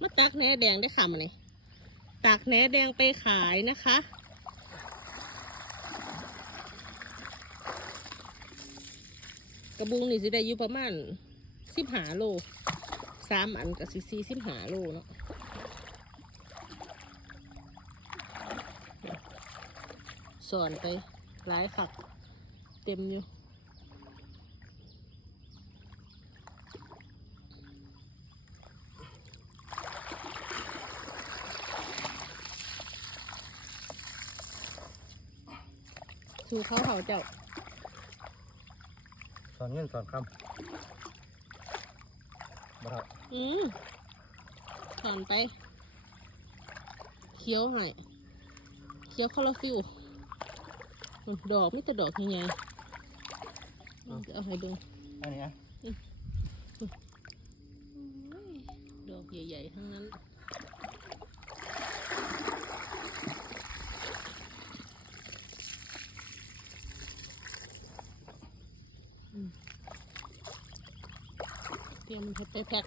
มาตักแหนแดงได้ค่ะมันนี่ตักแหนแดงไปขายนะคะ กระบุงนี่สิได้อยู่ประมาณสิบหาโลสามอันกับสิสี่สิบหาโลเนาะสอนไปหลายฝักเต็มอยู่ สู่เขาเขาเจ้าสอนเงินสอนคำบ่ครับอืมถอนไป เคี้ยวให้เคี้ยวคอลฟิวอืมดอกมิแต่ดอกใหญ่ๆอืมเอาให้ดูอันนี้อะดอกใหญ่ๆทั้งนั้น เตรียมไปแพ็ค